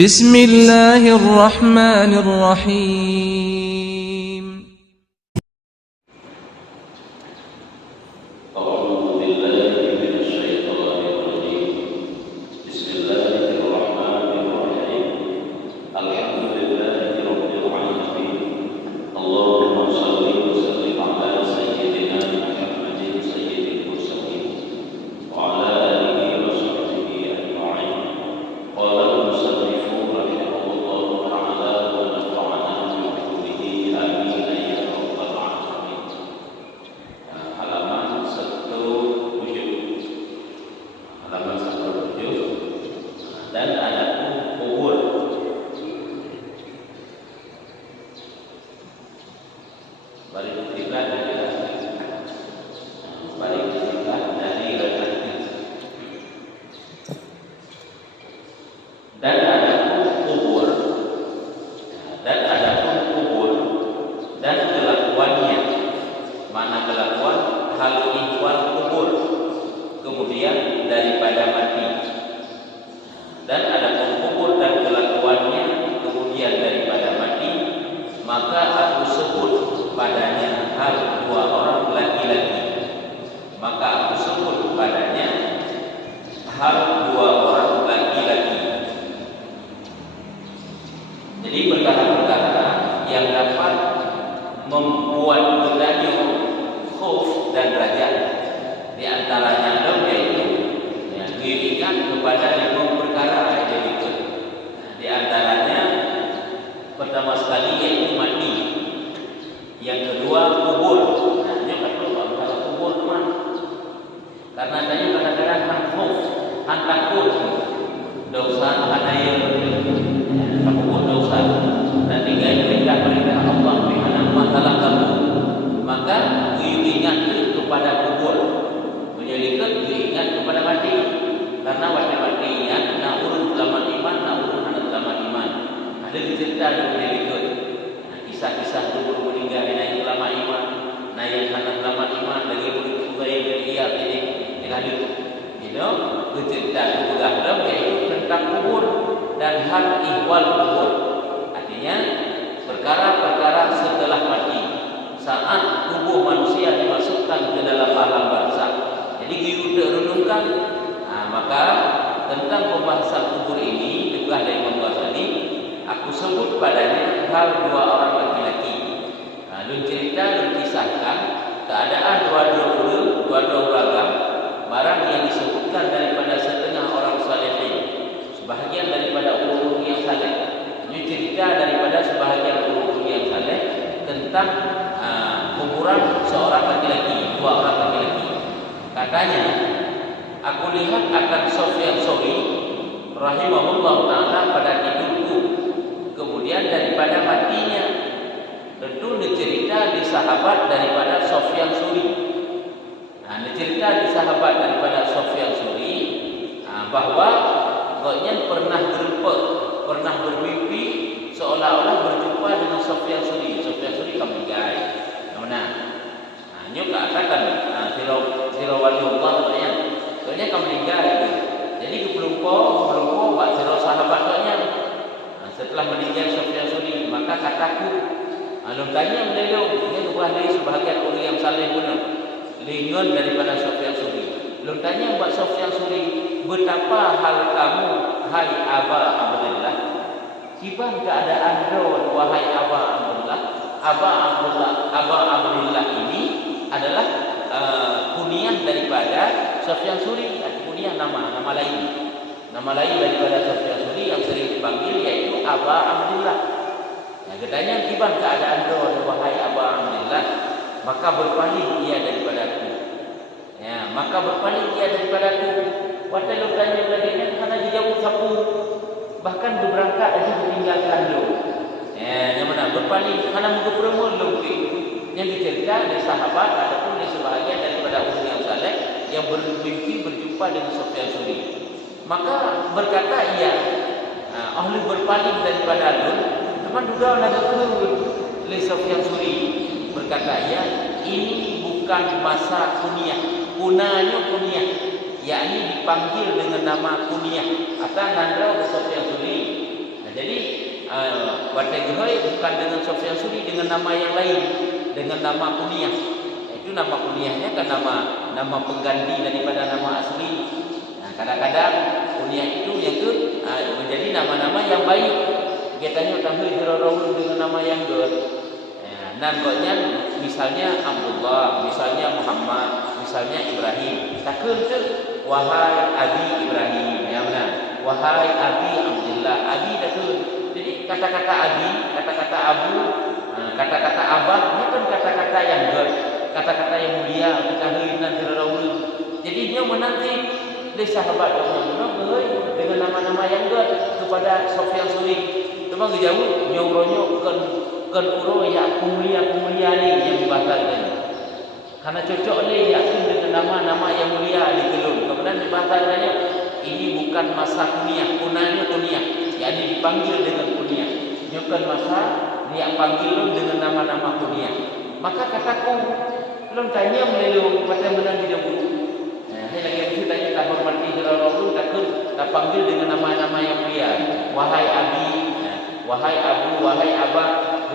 بسم الله الرحمن الرحيم. أعوذ بالله من الشيطان الرجيم. بسم الله الرحمن الرحيم. الحمد لله رب العالمين. اللهم صل وسلم على سيدنا محمد سيد المرسلين وعلى آله وصحبه أجمعين. قال المصنف رحمه الله تعالى ونفعنا بعلومه آمين يا رب العالمين. Halaman 107. Halaman 107. Dan ada kubur. Balik kiblat dan jelaskan. Balik kiblat dari letaknya. Dan ada kubur. Dan ada kubur dan kelakuannya. Mana kelakuan? Hal ihwal kubur. Kemudian daripada mati. Dan ada kubur dan kelakuannya kemudian daripada mati, maka aku sebut padanya hal dua orang laki-laki. Maka aku sebut padanya hal dua orang laki-laki. Jadi perkara-perkara yang dapat membuat bertanya khauf dan rajah. Di antaranya adalah yaitu diingat kepada 5 perkara yang berikut. Di antaranya pertama sekali yaitu mati. Yang kedua kubur. Ini kalau kubur mana? Karena tadi kadang-kadang hang khauf, hang takut dosa ada yang kubur dosa. Dan tiga perintah Allah Subhanahu wa taala kamu. Maka diingat kepada kubur. Menyelikat diingat kepada mati. Karena mati ingat nak urun selamat iman, nak urun anak selamat iman. Ada cerita di menyelikat. Kisah-kisah kubur meninggal yang selamat iman, nah yang anak selamat iman lagi berkuasa yang beriak ini ada. Cerita kubur dalam yaitu tentang kubur dan hal ihwal kubur. Artinya perkara-perkara setelah mati, saat tubuh manusia dimasukkan ke dalam alam barzakh. Jadi kita renungkan, maka tentang pembahasan kubur ini juga dari Imam Ghazali, aku sebut padanya hal dua orang laki-laki. Dun cerita, dun kisahkan keadaan dua-dua beragam, barang yang disebutkan daripada setengah orang salihin, sebahagian daripada ulun yang saleh. Ini cerita daripada sebahagian ulun yang saleh tentang kuburan seorang laki-laki, dua orang laki-laki. Katanya, aku lihat akan Sufyan Tsauri rahimahullah ta'ala pada hidupku, kemudian daripada matinya. Tentu cerita di sahabat daripada Sufyan Tsauri. Cerita di sahabat daripada Sufyan Tsauri bahwa dia pernah bermimpi seolah-olah berjumpa dengan Sufyan Tsauri. Sufyan Tsauri kami gay. Mana? Nyo katakan sira waliullah katanya. Katanya kami meninggal. Jadi belum buat sira sahabat katanya. Setelah meninggal Sufyan Tsauri, maka kataku alun tanya melelo, dia ubah dari sebahagian orang yang saleh benar. Lingon daripada Sufyan Tsauri. Alun tanya buat Sufyan Tsauri, betapa hal kamu hai Aba Abdullah? Kiban keadaan ro wahai Aba Abdullah? Aba Abdullah ini adalah kunyah daripada Sufyan Tsauri, kunyah nama lain. Nama lain daripada Sufyan Tsauri yang sering dipanggil yaitu Aba Abdullah. Katanya kiban keadaan ro wahai Aba Abdullah, maka berpaling ia daripadaku. Maka berpaling ia daripadaku. Waktu lu tanya bagian karena dijauh sapu, bahkan berangkat aja meninggalkan lu. Yang mana berpaling karena muka perempuan lebih. Yang dicerita dari sahabat ataupun dari sebahagian daripada orang yang saleh yang bermimpi berjumpa dengan Sufyan Tsauri. Maka berkata ia, ahli berpaling daripada lu, teman juga nak turun oleh Sufyan Tsauri. Berkata ia, ini bukan masa kunyah, kunanya kunyah, yakni dipanggil dengan nama kunyah. Atau nandra Sufyan Tsauri batai gerai bukan dengan Sufyan Suri, dengan nama yang lain, dengan nama kunyah. Itu nama kunyahnya kan nama pengganti daripada nama asli. Nah, kadang-kadang kunyah itu yang menjadi nama-nama yang baik. Biasanya tahu Hirawul dengan nama yang good. Namanya misalnya Abdullah, misalnya Muhammad, misalnya Ibrahim. Takkan tu wahai Abi Ibrahim, ya benar. Wahai Abi Abdullah, Abi takkan. Jadi kata-kata Abi, kata-kata Abu, kata-kata Abah, ini kan kata-kata yang good, kata-kata yang mulia, kata dan Hirawul. Jadi dia menanti dari sahabat orang dengan nama-nama yang good kepada Sufyan Suri. Cuma jauh nyuruhnya kan uro ya mulia ni yang dibatalkan. Karena cocok ni yakin dengan nama-nama yang mulia di kelun. Kemudian dibatalkannya ini bukan masa kunyah, kunanya kunyah. Yakni dipanggil dengan kunyah. Bukan masa dia panggil dengan nama-nama kunyah. Maka kataku, belum tanya melalui pada menang di dahulu. Saya lagi mesti tanya tak hormati Rasul, tak panggil dengan nama-nama yang mulia. Wahai Abi, wahai Abu, wahai Abah.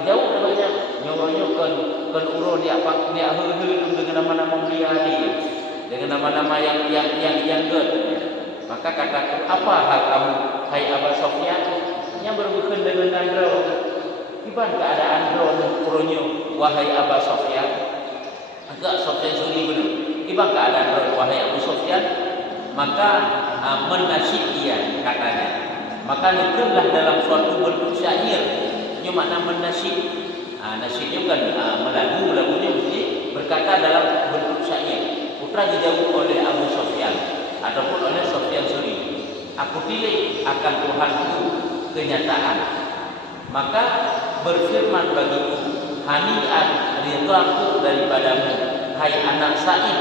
Jauh namanya nyoronyo kan uro dia hulu dengan nama-nama mulia ni, dengan nama-nama yang good. Maka katakan apa hal kamu hai Abah Sufyan yang berbukan dengan Andro? Iban keadaan Andro uronyo wahai Abah Sufyan. Agak Sufyan Suri benar. Iban keadaan Andro wahai Abu Sufyan. Maka menasyid dia katanya. Maka nukullah dalam suatu bentuk syair. Ini makna menasyid. Nasyidnya kan lagunya mesti berkata dalam bentuk syair. Putra dijauh oleh Abu Sufyan ataupun oleh Sufyan Suri. Aku pilih akan Tuhanku kenyataan. Maka berfirman bagiku, hani'an ridhaku daripadamu, hai anak Sa'id.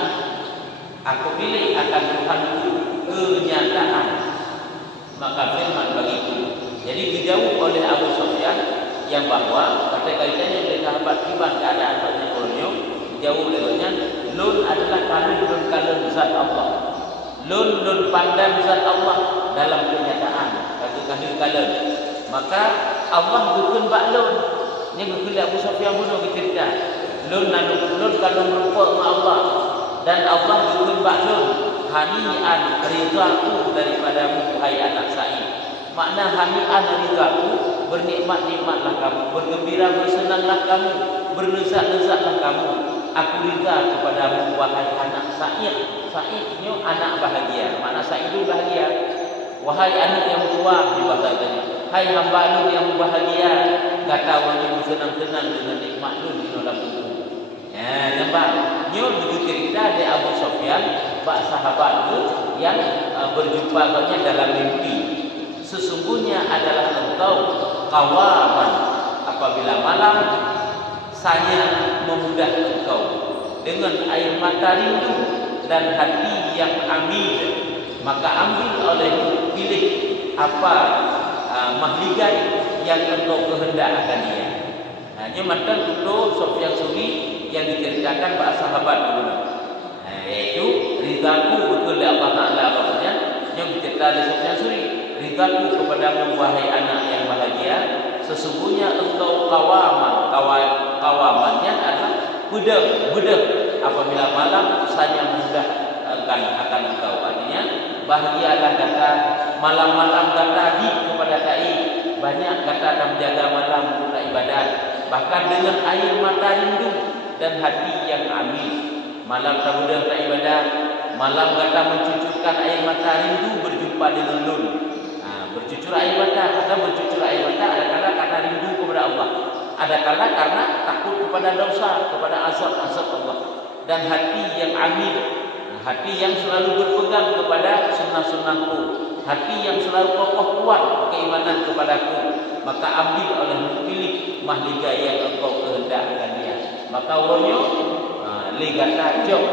Aku pilih akan Tuhanku kenyataan. Maka firman bagiku. Jadi dijauh oleh Abu Sufyan yang bahwa pada kaitannya oleh sahabat iman keadaan pada kolonio jauh lewatnya lun adalah kalun zat Allah, lun pandang zat Allah dalam kenyataan kata kalun. Maka Allah bukan baklun ni bukan Abu Sufyan bunuh kita lun kalun rupa Allah dan Allah bukan baklun hani'an ridhaku daripadamu hai anak Sa'id. Makna hani'an ridhaku, bernikmat-nikmatlah kamu, bergembira bersenanglah kamu, berlezat-lezatlah kamu. Aku ridha kepadamu wahai anak Sa'id. Sa'id ini anak bahagia. Makna Sa'id itu bahagia. Wahai anak yang tua di bahasa tadi. Hai hamba lu yang bahagia. Kata orang yang bersenang-senang dengan nikmat lu di dalam buku. Ya, nampak. Nyo begitu cerita dari Abu Sufyan, bak sahabat itu yang berjumpa dengannya dalam mimpi. Sesungguhnya adalah engkau kawaman apabila malam saya memudah engkau dengan air mata rindu dan hati yang amil. Maka ambil olehmu, pilih apa mahligai yang engkau kehendak akan dia. Ini macam itu Sufyan Suri yang diceritakan para sahabat dulu. Yaitu ridhaku betul Allah Ta'ala maksudnya yang diceritakan oleh Sufyan Suri. Ridhaku kepadamu wahai anak yang bahagia, sesungguhnya engkau kawamannya adalah budak apabila malam saya mudah akan engkau. Artinya bahagialah kata malam-malam kata di kepada kai, banyak kata akan menjaga malam untuk ibadat, bahkan dengan air mata rindu dan hati yang amin. Malam tak mudah tak ibadat, malam kata mencucurkan air mata rindu berjumpa dengan lun. Bercucur air mata atau bercucur air mata adalah karena rindu kepada Allah, adalah karena takut kepada dosa, kepada azab Allah, dan hati yang amin, hati yang selalu berpegang kepada sunnah-sunnahku, hati yang selalu kokoh kuat keimanan kepadaku. Maka ambil oleh pilih mahliga yang engkau kehendakkan dia. Maka orangnya legata jok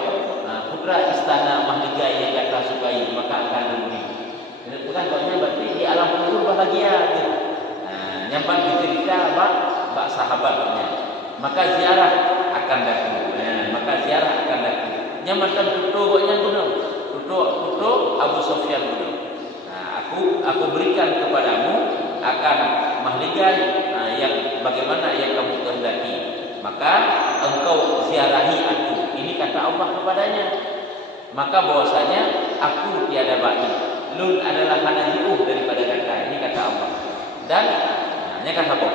putra istana mahliga yang kata sukai maka akan lebih. Bukan maknanya berarti di alam kubur bahagia gitu. Nyampan dicerita bak sahabatnya. Maka ziarah akan datang. Maka ziarah akan datang. Nyampan tutup baknya guna. Tutup Abu Sufyan guna. Aku berikan kepadamu akan mahligai yang bagaimana yang kamu kehendaki, maka engkau ziarahi aku. Ini kata Allah kepadanya. Maka bahwasanya aku tiada baik. Lun adalah hanajiuh daripada kata. Ini kata Allah. Dan hanya kata apa?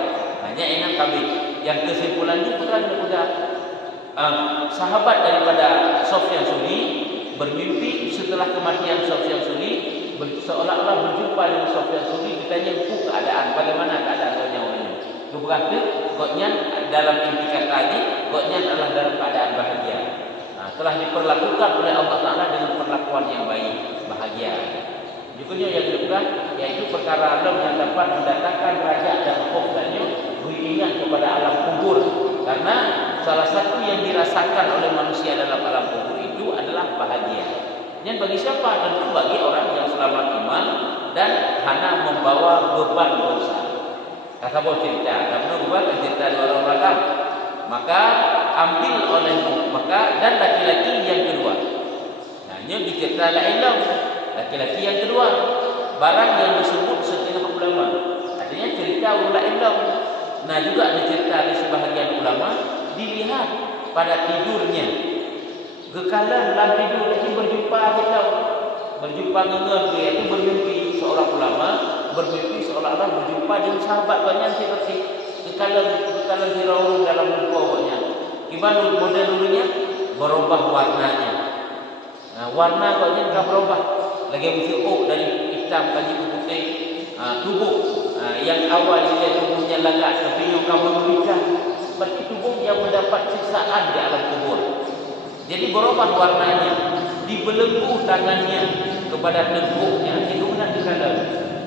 Hanya enak kami. Yang kesimpulan itu pegang sahabat daripada Sufyan Suri bermimpi setelah kematian Sufyan Suri, seolah-olah berjumpa dengan Sufyan Suri, ditanya keadaan, bagaimana keadaan orang-orang. Itu berarti godnya dalam inti kata tadi, godnya adalah dalam keadaan bahagia. Telah diperlakukan oleh Allah Ta'ala dengan perlakuan yang baik, bahagia. Juga yang kedua, yaitu perkara alam yang dapat mendatangkan raja dan khofdannya beriringan kepada alam kubur. Karena salah satu yang dirasakan oleh manusia dalam alam kubur itu adalah bahagia. Dan bagi siapa? Tentu bagi orang yang selamat iman dan hanya membawa beban dosa. Kata bau cerita, kamu beban cerita dua orang ragam. Maka ambil olehmu, maka dan laki-laki yang kedua. Nah, ini dicerita lain. Laki-laki yang kedua, barang yang disebut setengah ulama. Artinya cerita ulama. Nah, juga dicerita di sebahagian ulama dilihat pada tidurnya. Gekalan dalam tidur itu berjumpa kita, berjumpa dengan dia itu bermimpi. Seorang ulama bermimpi seolah-olah berjumpa dengan sahabat banyak seperti gekalan diraung dalam bukunya. Gimana model dulunya? Berubah warnanya. Nah, warna koknya enggak berubah. Lagi mesti dari hitam kaji ke putih. Tubuh yang awal dia tubuhnya lagak tapi yang kamu berikan seperti tubuh yang mendapat siksaan di alam kubur. Jadi berubah warnanya, dibelenggu tangannya kepada tengkuknya. Itu benar gekalan.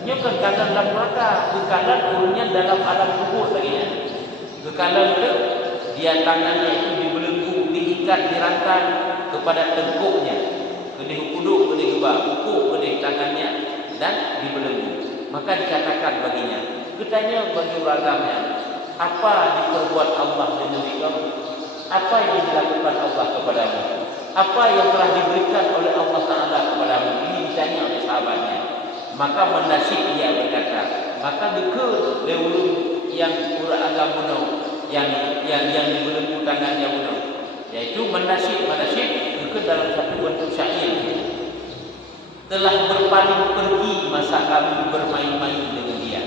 Ini bukan gekalan dalam neraka, gekalan urunnya dalam alam kubur tadi ya. Gekalan itu dia tangannya itu dibelenggu, diikat, dirantai kepada tengkuknya. Kedih kuduk, kedih gebak, kuku, kedih tangannya dan dibelenggu. Maka dikatakan baginya, ketanya bagi ragamnya, apa diperbuat Allah dengan kamu? Apa yang dilakukan Allah kepadamu? Apa yang telah diberikan oleh Allah Ta'ala kepadamu? Ini ditanya oleh sahabatnya. Maka menasib dia berkata, maka dekat lewurun yang pura agama yang dibelenggu tangannya bunuh. Yaitu menasib dekat dalam satu bentuk syair. Telah berpaling pergi masa kami bermain-main dengan dia.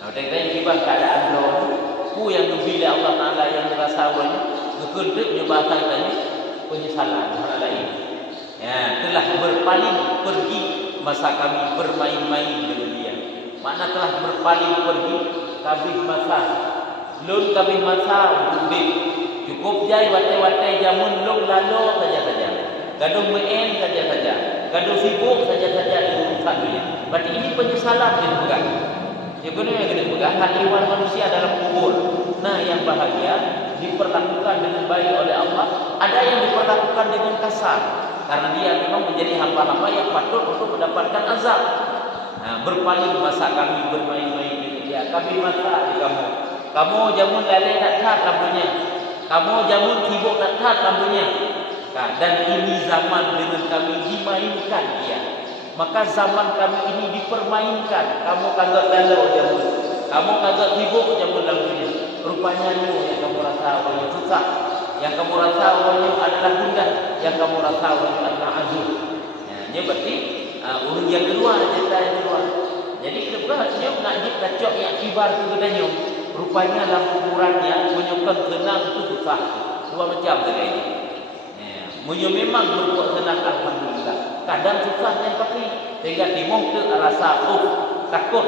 Nah, tadi tiba keadaan roh, ku yang dibila Allah Taala yang merasa awalnya, kekedeknya bahasa tadi penyesalan hal lain. Ya, telah berpaling pergi masa kami bermain-main dengan dia. Mana telah berpaling pergi kami masa, lun kami masa untuk cukup jai watai-watai jamun lung lalu saja. Gaduh main saja. Gaduh sibuk saja-saja dengan urusan dunia. Berarti ini penyesalan yang dipegang. Yang kedua yang dipegang hal manusia dalam kubur. Nah, yang bahagia diperlakukan dengan baik oleh Allah. Ada yang diperlakukan dengan kasar karena dia memang menjadi hamba-hamba yang patut untuk mendapatkan azab. Nah, berpaling masa kami bermain-main dengan dia. Kami masa di kamu. Kamu jamun lale tak tat lampunya. Kamu jamun sibuk tak tat lampunya. Dan ini zaman dengan kami dimainkan dia. Maka zaman kami ini dipermainkan. Kamu kagak galau jamun, kamu kagak sibuk jamun lampunya. Rupanya yang kamu rasa awalnya susah, yang kamu rasa awalnya adalah mudah, yang kamu rasa awalnya adalah azul. Ini berarti urut yang kedua, cerita yang kedua. Jadi kedepannya nak kita cok yang kibar tu katanya. Rupanya dalam kuburannya menyokong senang itu susah. Dua macam tadi ini. Memang berbuat senang alhamdulillah. Kadang susah yang pakai sehingga timbul ke rasa takut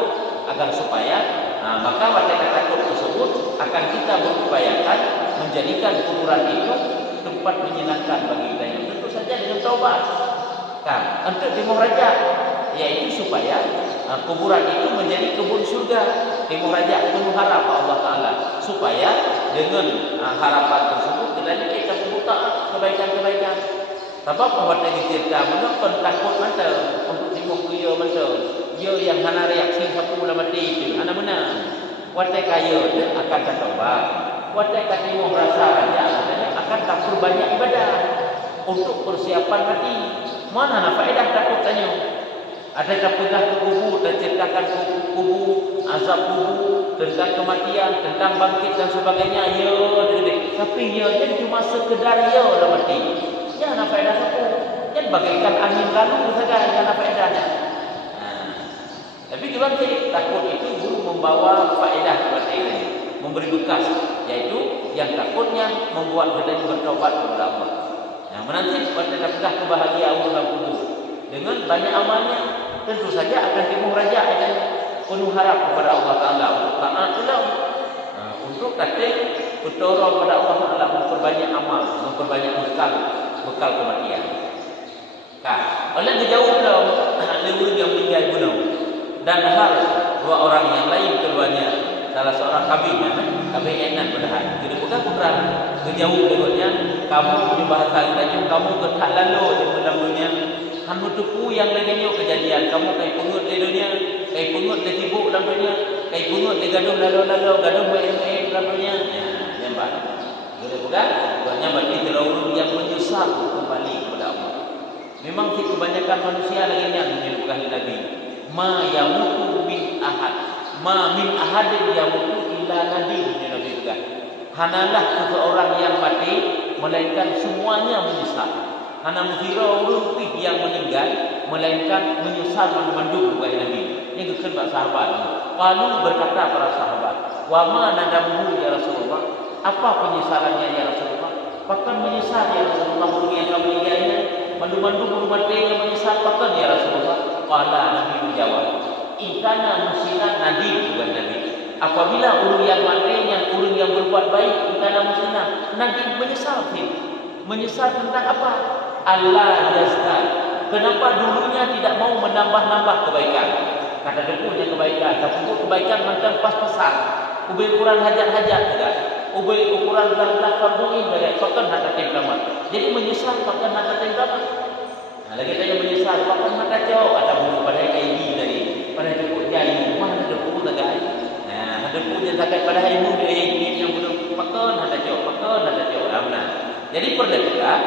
agar supaya maka watak takut tersebut akan kita berupayakan menjadikan kuburan itu tempat menyenangkan bagi kita. Tentu saja dengan taubat. Untuk timbul raja, yaitu supaya kuburan itu menjadi kebun surga. Timbul raja penuh harap Allah Taala supaya dengan harapan tersebut kita membuka kebaikan-kebaikan. Sebab buat lagi cerita menonton takut mata untuk timbul dia mata. Dia yang hana reaksi sapu dalam mati itu. Ana mana? Watai kaya tu akan bertobat. Watai katimu merasa raja akan tak berbanyak ibadah untuk persiapan mati. Mana nak faedah takut tanya? Adakah pernah ke kubur dan ceritakan kubur, azab kubur, tentang kematian, tentang bangkit dan sebagainya. Ya, tapi ya kan cuma sekedar ya dah mati. Ya nak faedah apa? Kan bagaikan angin lalu saja yang ada faedahnya. Tapi kita takut itu guru membawa faedah kepada kita, memberi bekas, yaitu yang takutnya membuat kita bertobat kepada Allah. Menanti pada dapat kebahagiaan dalam kubur dengan banyak amalnya, tentu saja akan timbul raja dan penuh harap kepada Allah Taala untuk taat Allah, untuk datang berdoa kepada Allah Taala, memperbanyak amal, memperbanyak bekal kematian. Oleh dijauhlah leluhur yang meninggal gunung dan hal dua orang yang lain keduanya, salah seorang kabin enan berdahan. Kita bukan perang kejauh berikutnya. Kamu punya bahasa kita, kamu ketak lalu di dunia. Kamu tupu yang lainnya kejadian. Kamu kayak pungut di dunia, kayak pungut di sibuk dalam dunia, kayak pungut di gaduh lalu, gaduh main-main dalam dunia. Nampak? Boleh bukan? Buatnya berarti terlalu yang menyesal kembali kepada Allah. Memang si kebanyakan manusia lainnya menyebutkan Nabi. Ma yamutu min ahad, ma min ahadin yamutu illa nabi. Nabi juga. Hanalah seseorang yang mati, melainkan semuanya menyesal. Hana muzira urut yang meninggal, melainkan menyesal memandung kepada Nabi. Ini kekendak sahabat. Lalu berkata para sahabat, wa ma nadamuhu ya Rasulullah? Apa penyesalannya ya Rasulullah? Bahkan menyesal ya Rasulullah yang kamu meninggalnya, mandu-mandu mati yang menyesal bahkan ya Rasulullah. Qala Nabi menjawab, "Ikana musilan nabi bukan Nabi. Apabila ulun yang mati yang ulun yang berbuat baik, ikana musilan, Nabi menyesal sih. Menyesal tentang apa? Allah yazkar. Kenapa dulunya tidak mau menambah-nambah kebaikan? Kata dia punya kebaikan, tapi kebaikan macam pas-pasan. Ubay ukuran hajat-hajat tidak. Ubay ukuran dalam farduin dari pakan hata tempat. Jadi menyesal pakan hata tempat. Lagi saya menyesal pakan hata jauh ada bulu pada kaini dari pada cukup jari mana ada bulu tagay. Ada bulu yang tagay pada ilmu dia ini yang belum pakan hata jauh amna. Jadi perdagangan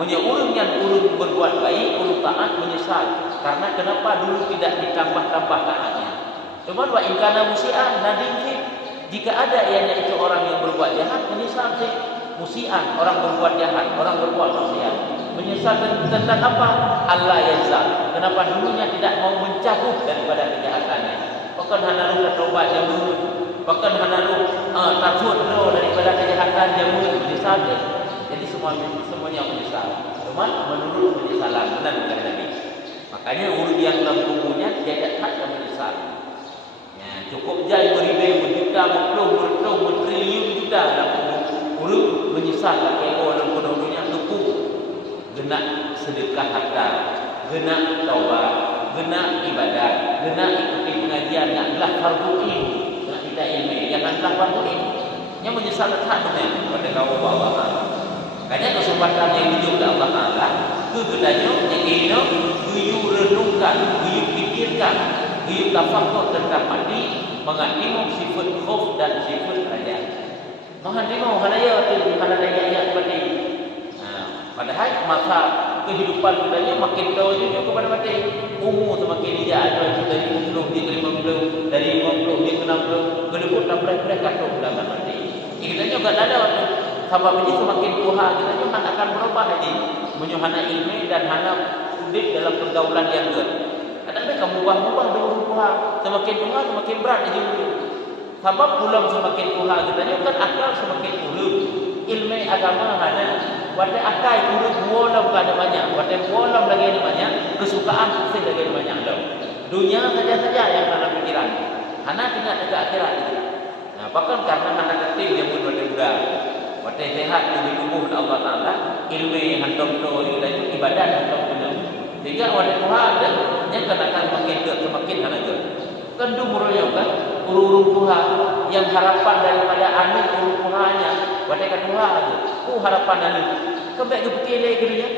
menyuruh yang ulun berbuat baik, ulun taat menyesal. Karena kenapa dulu tidak ditambah-tambah taatnya? Cuma wa ingkana musian nadim sih. Jika ada ianya itu orang yang berbuat jahat, menyesal sih. Musian, orang berbuat jahat, orang berbuat maksiat. Menyesal tentang apa? Allah yazal. Kenapa dulunya tidak mau mencabut daripada kejahatannya? Bahkan hanaruh taubat jamun. Bahkan hanaruh takut daripada kejahatan jamun. Menyesal sih. Jadi semuanya menyesal. Cuma menurut penyesalan benar bukan Nabi. Makanya urut yang dalam tubuhnya dia tak menyesal. Cukup jai beribu berjuta, bertriliun juta dalam tubuh. Urut menyesal kalau dalam dunia tubuh. Genak sedekah harta, genak taubat, genak ibadat, genak ikuti pengajian yang adalah fardu ain, nak kita ilmu yang adalah fardu ain. Yang menyesal tak benar pada kaum Allah Taala. Makanya kesempatan yang hidup oleh Allah Taala kegedanyo yang ini guyu renungkan, guyu pikirkan, guyu tafakkur tentang mati, mengandung sifat khauf dan sifat raja. Mengandung halaya tu halaya mati. Padahal masa kehidupan kita makin tahu juga kepada mati. Umur semakin dia ada dari 50 di 50, dari 50 di 60, kedebut sampai kata ulama mati. Kita juga ada waktu sebab ini semakin tua kita juga akan berubah lagi. Menyuhana ilmu dan hana hidup dalam pergaulan yang ber. Kadang-kadang kamu ubah-ubah dulu tua, semakin tua semakin berat lagi. Sebab pulang semakin tua kita juga akal semakin ulum. Ilmu agama hana wadah akal turun bolong ada banyak, wadah bolong lagi ada banyak, kesukaan pasti lagi ada banyak. Dunia saja yang dalam pikiran. Hana tidak ada akhirat. Bahkan karena hana kecil dia pun muda. Wadah sehat di tubuh Allah Taala, ilmu yang hantam tu dan ibadat hantam benar. Sehingga wadah Tuhan ada yang akan semakin hana ke. Kan tu meroyokan urut Tuhan yang harapan daripada anak urut Tuhannya. Wadah kata Tuhan tu harapan anak. Kebek ke petile ke dia.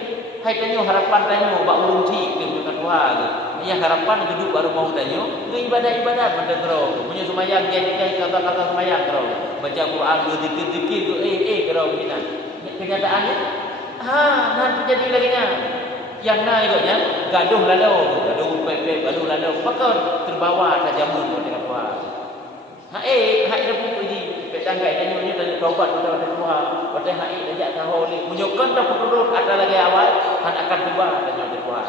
Hai tanyo harapan tanyo bak urunci ke Tuhan. Yang harapan hidup baru mau tanyo ke ibadat-ibadat pada kero. Punya semayang dia kata-kata semayang kero. Baca Quran zikir-zikir ke kero kita. Kenyataannya nanti jadi lagi nya. Yang naik ikutnya gaduh gaduh pepek, gaduh lalu. Maka terbawa tajamun dengan Tuhan. kangkai tanya tanya taubat pada Tuhan, pada hai ajak tahu ni. Menyukan tak perlu ada lagi awal, han akan tiba tanya Tuhan.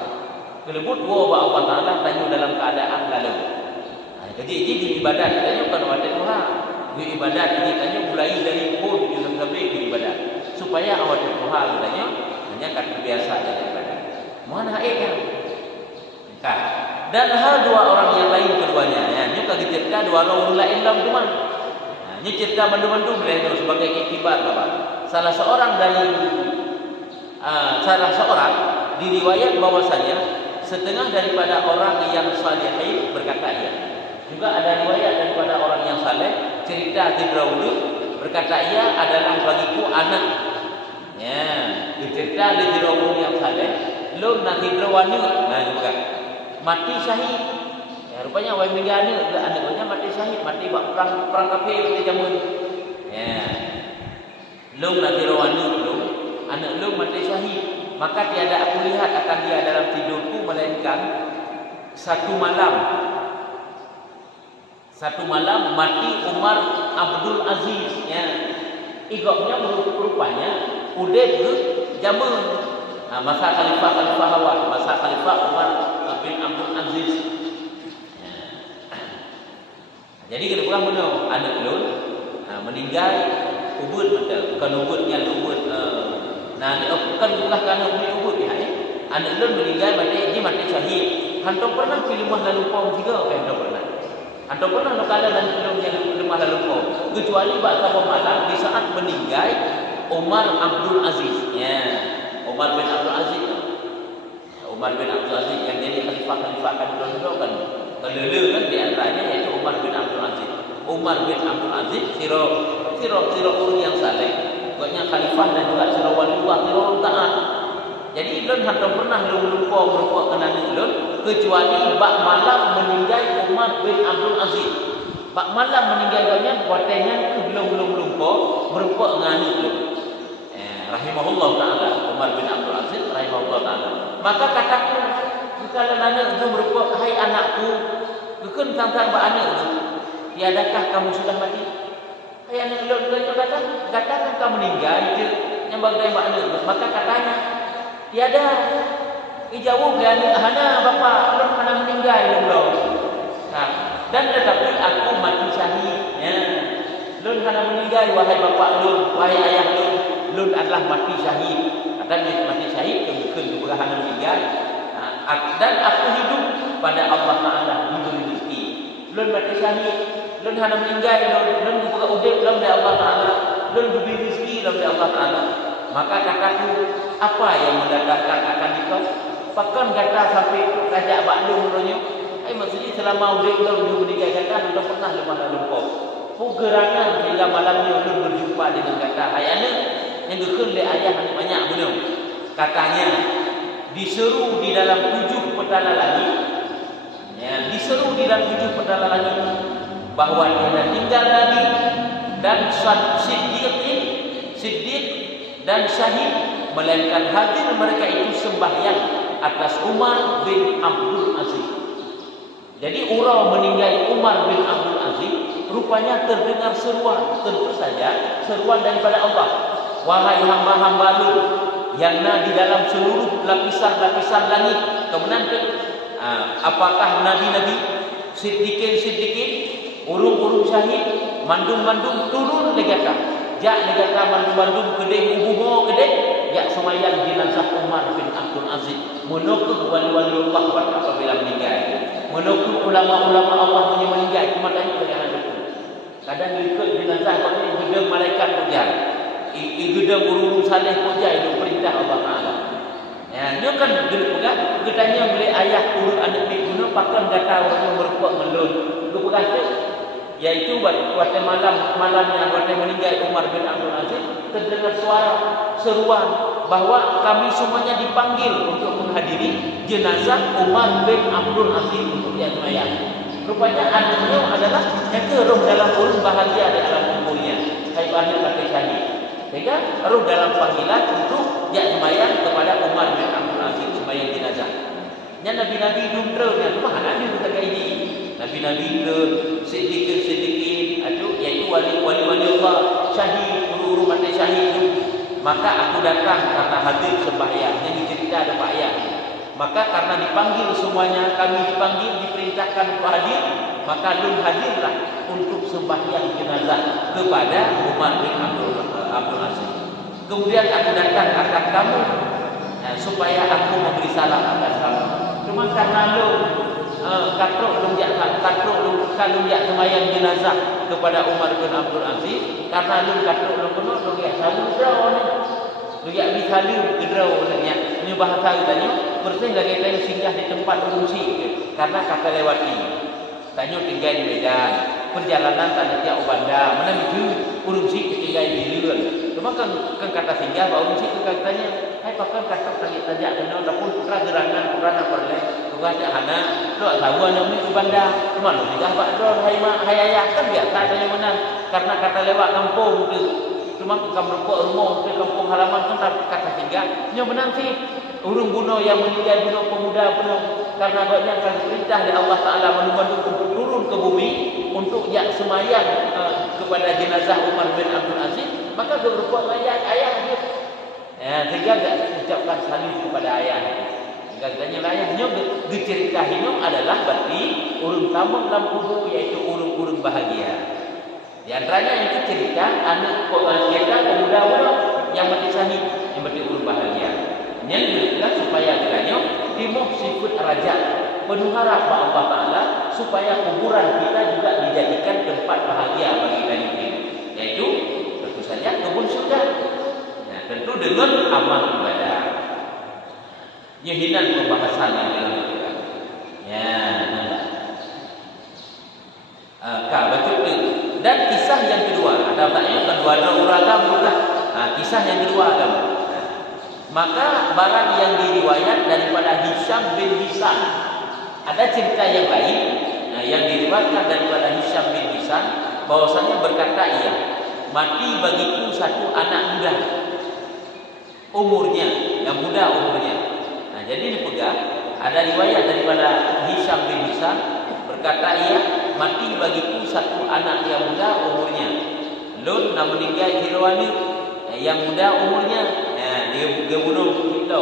Kelebut wa Allah Taala tanya dalam keadaan lalu. Jadi ini ibadat tanya pada Tuhan. Ibadat ini tanya mulai dari pun sampai ke ibadat. Supaya awak Tuhan tanya hanya akan terbiasa dengan ibadat. Mana hai kan? Dan hal dua orang yang lain keduanya ya nyu kagitirka dua orang lain dalam tuman nyu cerita mandu-mandu beliau sebagai iktibar apa salah seorang diriwayat bahwasanya setengah daripada orang yang salih berkata ia juga ada riwayat daripada orang yang saleh cerita terdahulu berkata ia adalah bagiku anak ya cerita terdahulu yang saleh lu nak hidrawani juga mati syahid. Ya, rupanya orang meninggal ni anak-anaknya mati syahid, mati buat perang kafir ketika zaman. Ya. Long nanti rawani long, anak long mati syahid. Maka tiada aku lihat akan dia dalam tidurku melainkan satu malam mati Umar Abdul Aziz. Ya. Igoknya rupanya udah ke zaman masa khalifah awal, masa khalifah Umar bin Abdul Aziz. Jadi kita bukan benar anak ulun meninggal ubud betul, bukan ubudnya ubud. Bukan kerana ubud ya. Anak ulun meninggal mati syahid. Hantu pernah pilih mah lalu pom juga kan pernah. Hantu pernah kala dan ulun yang lemah lalu pom. Kecuali pada malam di saat meninggal Umar Abdul Aziz. Ya. Umar bin Abdul Aziz. Umar bin Abdul Aziz yang jadi khalifah kan dulu kan. Kelulu kan di antaranya yaitu Umar bin Abdul Aziz. Umar bin Abdul Aziz siro orang yang saleh. Pokoknya khalifah dan juga siro waliullah, siro taat. Jadi ulun hendak pernah lupa kenal ulun kecuali bak malam meninggal Umar bin Abdul Aziz. Bak malam meninggalnya watenya belum lupa berupa ngani ulun. Rahimahullah taala Umar bin Abdul Aziz rahimahullah taala. Maka kataku kalau anak itu berupa hai anakku bukan tentang anak itu tiadakah kamu sudah mati hai anak itu katakan kamu meninggal itu yang bagai anak itu maka katanya tiada dijawab oleh anak hana bapa belum hana meninggal belum dan tetapi aku mati syahid ya lun hana meninggal wahai bapa lun wahai ayah lun adalah mati syahid katanya mati syahid bukan berhana meninggal dan aku hidup pada Allah Taala diberi rezeki. Lun mati syahid, lun hana meninggal, lun buka udip dalam Allah Taala, lun diberi rezeki dalam Allah Taala. Maka kataku, apa yang mendatangkan akan dikau? Pakan kata sampai kajak baklum ulunnya. Maksudnya selama udip lun meninggal kata sudah pernah lepas lupa. Gerangan hingga malamnya lun berjumpa dengan kata ayana yang gekun le ayah banyak benar. Katanya diseru di dalam 7 petala langit ya, diseru di dalam 7 petala langit bahawa dia tinggal Nabi dan Siddiq dan Syahid melainkan hadir mereka itu sembahyang atas Umar bin Abdul Aziz. Jadi urau meninggal Umar bin Abdul Aziz rupanya terdengar seruan, tentu saja seruan daripada Allah, wahai hamba-hamba lu yang di dalam seluruh lapisan-lapisan langit. Kemudian apakah nabi-nabi, siddiqin, urung-urung syahid, mandum-mandum turun negata. Jak negata mandum-mandum kedai ubuh kedai, jak semayang jenazah Umar bin Abdul Aziz. Menukuk wali-wali Allah apabila meninggal. Menukuk ulama-ulama Allah meninggal kematanya kerana itu. Kadang ikut jenazah ini gedung malaikat puja. Gedung urung saleh puja itu perintah Allah Taala. Ya, dia kan gelut juga. Ketanya boleh ayah urut anak ni guna pakan kata orang berpuak melun. Itu berkata yaitu waktu malamnya waktu meninggal Umar bin Abdul Aziz terdengar suara seruan bahawa kami semuanya dipanggil untuk menghadiri jenazah Umar bin Abdul Aziz untuk disemayang. Rupanya anaknya adalah yang roh dalam urung bahagia di alam kuburnya. Hai anak kata syahid. Sehingga roh dalam panggilan untuk semayang kepada Umar bin Abdul Aziz semayang jenazah. Yang Nabi-Nabi dumdra tu mana dia kata ini. Nabi-Nabi ke sedikit itu yaitu wali-wali Allah guru mati syahid tu, maka aku datang karena hadir sembahyang. Jadi cerita ada Pak Ayah. Maka karena dipanggil semuanya, kami dipanggil, diperintahkan untuk hadir, maka Lun hadirlah untuk sembahyang jenazah kepada Umar bin Abdul Aziz. Kemudian aku datang akan kamu supaya aku memberi salam atas kamu. Cuma karena Lun katrok Lun jak sembahyang jenazah kepada Umar bin Abdul Aziz, karena Lun katrok Lun penuh Lun jak sawu draw ni. Lun jak bisalu ke draw ni. Ini bahasa katanya bersih lagi tanya singgah di tempat urungsi karena kata lewati. Tanya tinggal di Medan, perjalanan tanda dia Ubanda, mana itu urungsi tinggal di Liun. Cuma kan kata singgah bahwa urungsi itu katanya, hai pakai kata lagi tanya kena ataupun putra gerangan purana perleh, tugas hana, lo tahu anak ni Ubanda, cuma lo singgah pak do hai ayah kan biasa tanya mana karena kata lewat kampung tu. Cuma kampung rumah ke kampung halaman kan kata singgah, nyo menang sih. Urung bunuh yang meninggal bunuh pemuda bunuh karena banyak kan perintah dari Allah Taala menuju untuk turun ke bumi untuk jak semayang kepada jenazah Umar bin Abdul Aziz, maka berbuat ayah dia. Sehingga tak ucapkan salim kepada ayah. Katanya ayahnya diceritahinnya adalah berarti urung tamu dalam kubur, yaitu urung-urung bahagia. Di antaranya itu cerita anak cerita pemuda bunuh yang mati syahid, yang berarti urung bahagia. Yang juga supaya kiranya timuh sifat raja penuh harap Allah Ta'ala supaya kuburan kita juga dijadikan tempat bahagia bagi kita ini, yaitu tentu saja kebun surga. Nah, tentu dengan amal ibadah. Nyehinan pembahasan yang dalam itu. Ya, betul. Dan kisah yang kedua, ada taknya kedua uragam juga. Kisah yang kedua agama. Maka barang yang diriwayat daripada Hisham bin Hisan, ada cerita yang lain yang diriwayatkan daripada Hisham bin Hisan bahwasanya berkata ia, mati bagiku satu anak muda umurnya, yang muda umurnya. Jadi dipegang ada riwayat daripada Hisham bin Hisan berkata ia, mati bagiku satu anak yang muda umurnya. Lun nak meninggal Hirwani yang muda umurnya. Dia bunuh kita.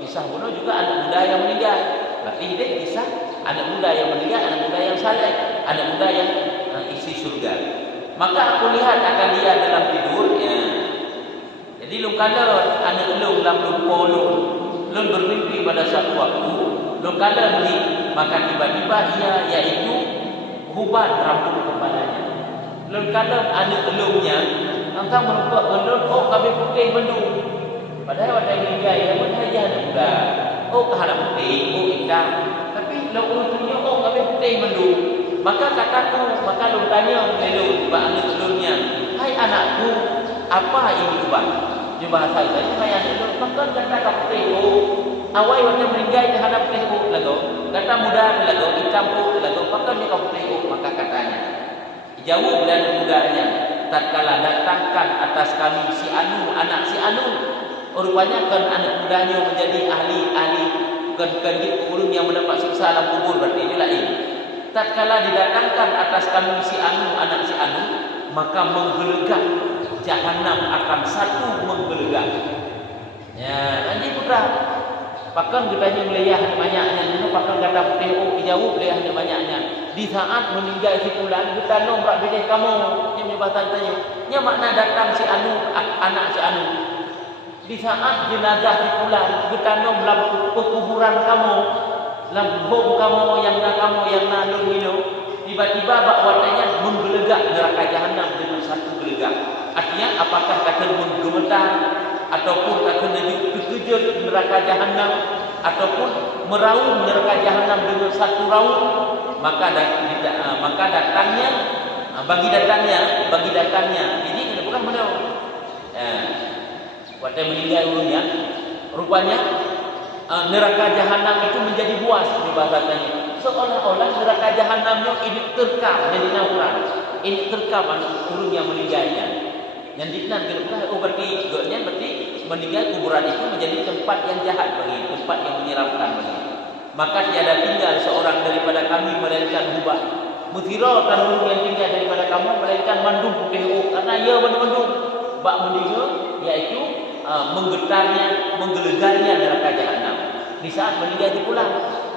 Kisah bunuh juga anak muda yang meninggal. Berarti dia kisah anak muda yang meninggal, anak muda yang saleh, anak muda yang isi surga. Maka aku lihat akan dia dalam tidur. Jadi lu kala anak lu dalam lupa lu bermimpi pada satu waktu, lu kala ni maka tiba-tiba ia iaitu hubat rambut kepalanya. Lu kala anak lunya engkau merupakan belum kami putih mendung. Padahal ada meninggal yang mana aja ada muda. Kahana putih, hitam. Tapi lalu dunia kami putih mendung. Maka kataku, maka lu tanya melu ba anak ulunnya, hai anakku, apa ini ubah? Dia bahasa itu, hai anak ulun, maka kata putih awai waktu meninggal dia hadap putih lagu. Kata muda lagu, hitam lagu, maka dia putih maka katanya. Jawab dan mudanya, tatkala datangkan atas kami si Anu, anak si Anu. Rupanya kan anak mudanya menjadi ahli kan urung yang mendapat siksa dalam kubur, berarti ini lain. Tatkala didatangkan atas kami si Anu, anak si Anu, maka menggelegak jahanam akan satu menggelegak. Ya, nanti putra pakan katanya meleyah banyaknya, ini pakan kata putih jauh meleyahnya banyaknya. Di saat meninggal si fulan, kita nombrak bidih kamu, yang bahasa tanya. Nya makna datang si Anu, anak si Anu. Di saat jenazah si fulan, kita nombrak kuburan kamu, lambung kamu yang nalung itu, tiba-tiba bakwatanya menggelegak neraka jahanam dengan satu gelegak. Artinya apakah akan menggemetar ataupun akan terkejut neraka jahanam ataupun meraung neraka jahanam dengan satu raung, maka datangnya bagi datangnya ini bukan benar. Waktu meninggal dulunya, rupanya neraka jahanam itu menjadi buas di bahasanya. Seolah-olah neraka jahanamnya ini terkam jadi nauran. Ini terkam urung yang meninggalnya. Yang dikenal berarti meninggal kuburan itu menjadi tempat yang jahat bagi, tempat yang menyeramkan bagi. Maka tiada tinggal seorang daripada kami melainkan hubat. Mutira tanurung yang tinggal daripada kamu melainkan mandung putih karena ia mandung. bak mendengar iaitu menggelegarnya neraka jahanam. Di saat meninggal itu pula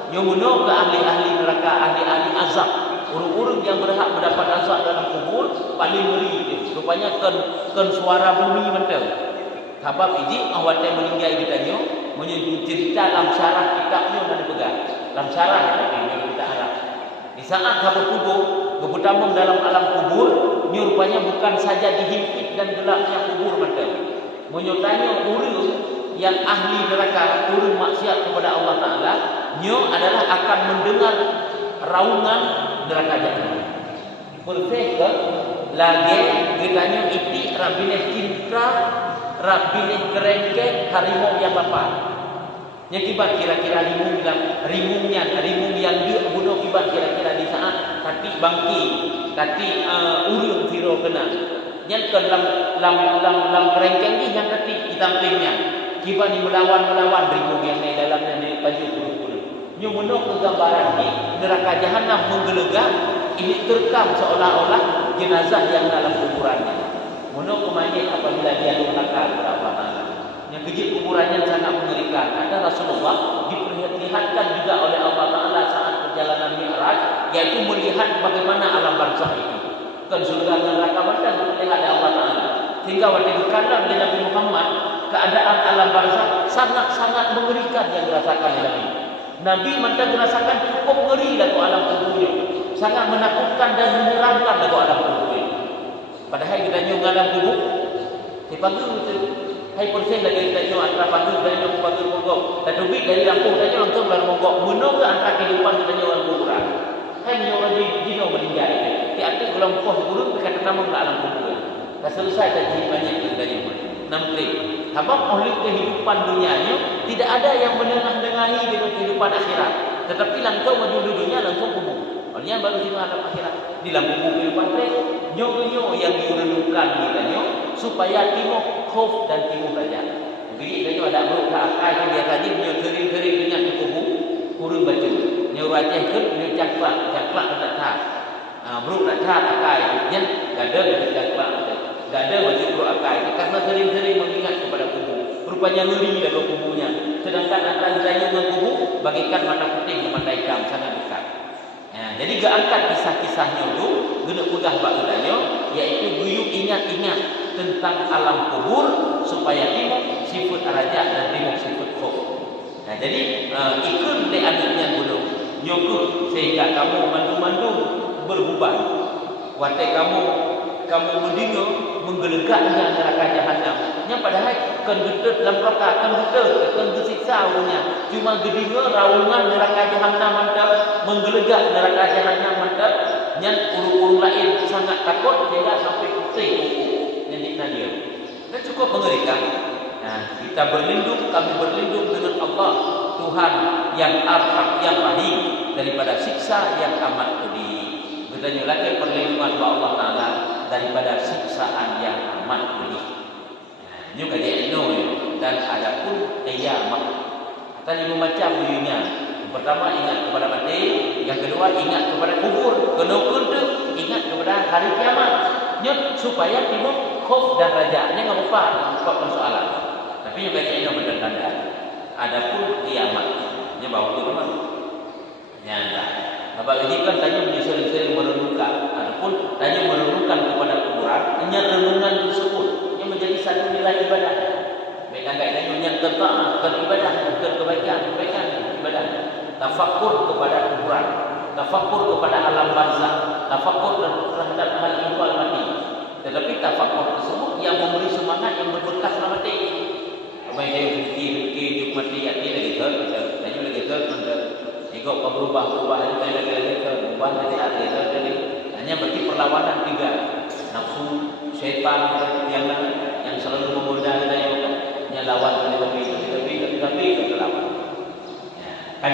nyomono ke ahli-ahli neraka, ahli-ahli azab, orang-orang yang berhak mendapat azab dalam kubur paling ngeri itu. Rupanya kan suara bumi mentel. Sebab ini awak meninggal ditanya, menyebut cerita dalam syarah kitabnya mana pegang. Dalam syarah kita Arab. Di saat kamu kubur, bertambung dalam alam kubur, ini rupanya bukan saja dihimpit dan gelapnya kubur mentel. Menyotanya orang yang ahli neraka, orang maksiat kepada Allah Ta'ala, nyo adalah akan mendengar raungan neraka jahanam. Perfect lagi kitanya iti rabine cinta, rabine kerengke harimau yang bapak. Nya kibat kira-kira rimung yang dia bunuh kibat kira-kira di saat kati bangki, kati urung viro kena. Nya ke lam kerengkeng ni yang kati ditampingnya. Kibat ni melawan rimung yang di dalamnya di baju bulu-bulu. Nya bunuh gambaran ni neraka jahanam menggelegar, ini terekam seolah-olah jenazah yang dalam kuburannya. Bunuh kemanjit apabila dia neraka kepada Allah. Yang kejip kuburannya sangat mengerikan. Kata Rasulullah diperlihatkan juga oleh Allah Ta'ala saat perjalanan Mi'raj, yaitu melihat bagaimana alam barzakh itu. Kan surga dan neraka badan melihat oleh Allah Ta'ala. Sehingga waktu dikandang oleh Nabi Muhammad, keadaan alam barzakh sangat-sangat mengerikan yang dirasakan oleh Nabi. Nabi mantan merasakan cukup ngeri lagu alam kuburnya. Sangat menakutkan dan menyeramkan lagu alam kuburnya. Padahal kita nyung alam kubur, dipanggil itu. Hai persen lagi kita nyung antara panggil dan nyung panggil monggok. Dan dubik dari lampu dan nyung langsung dalam monggok. Menung ke antara kehidupan kita nyung alam kuburan. Hai menyung orang dino meninggal. Di arti ulang poh guru berkata tamang ke alam kubur. Dah selesai kaji banyak kita nyung. 6 klik. Sebab oleh kehidupan dunianya tidak ada yang menengah-nengahi dengan kehidupan akhirat. Tetapi langsung maju dunia langsung kubur. Olehnya baru sini alam akhirat. Di dalam kubur kehidupan mereka, nyo yang direnungkan kita supaya timur khauf dan timur raja. Jadi kita ada bro akai yang dia kaji nyo sering-sering ingat di kubur, kurang baca. Nyo raja ikut nyo caklak tak tahu. Bro tak tahu akai nyen gada caklak. Gada wajib bro akai karena sering-sering mengingat kepada kubur. Rupanya ngeri dalam kuburnya. Sedangkan antara saya dengan kubur bagikan mata putih dan mata hitam sangat dekat. Jadi gak angkat kisah-kisahnya dulu, guna pegah bagudanya, iaitu guyuk ingat-ingat tentang alam kubur supaya timur sifat raja dan timur sifat khauf. Jadi ikut le adiknya dulu, nyokut sehingga kamu mandu-mandu berubah. Watai kamu mendengar menggelegaknya neraka jahanam. Nya padahal kan getut dalam neraka kan disiksa urungnya. Cuma gedengar raungan neraka jahanam mantap, menggelegak neraka jahanam mantap. Nya urung-urung lain sangat takut sehingga sampai pusing jadi dia. Dan cukup mengerikan. Kita kami berlindung dengan Allah Tuhan yang Arham yang Rahim daripada siksa yang amat pedih. Bertanya lagi perlindungan kepada Allah Ta'ala daripada siksaan yang amat pedih. Ini kajian dan ada pun kiamat. Ada 5 macam dunia. Yang pertama ingat kepada mati, yang kedua ingat kepada kubur, kedua ingat kepada hari kiamat. Nyut supaya timur khauf dan raja. Ini enggak apa persoalan. Tapi yang kajian benar tanda. Ada pun kiamat. Ini bawa ke rumah. Nyanda. Sebab ini kan tanya sering-sering merenungkan, ataupun tanya merenungkan kepada kuburan, hanya renungan tersebut yang menjadi satu nilai ibadah. Baik tanya yang tentang ibadah, kebaikan ibadah. Tafakkur kepada kuburan, tafakkur kepada alam barzakh, tafakkur terhadap hal ihwal mati. Tetapi tafakkur tersebut yang memberi semangat yang berbekas dalam hati. Apa yang fikir mati hati lagi tanya lagi jika kau berubah lagi berubah lagi hanya berarti perlawanan 3 nafsu, syaitan yang selalu menggoda kita yang lawan tapi lawan. Kan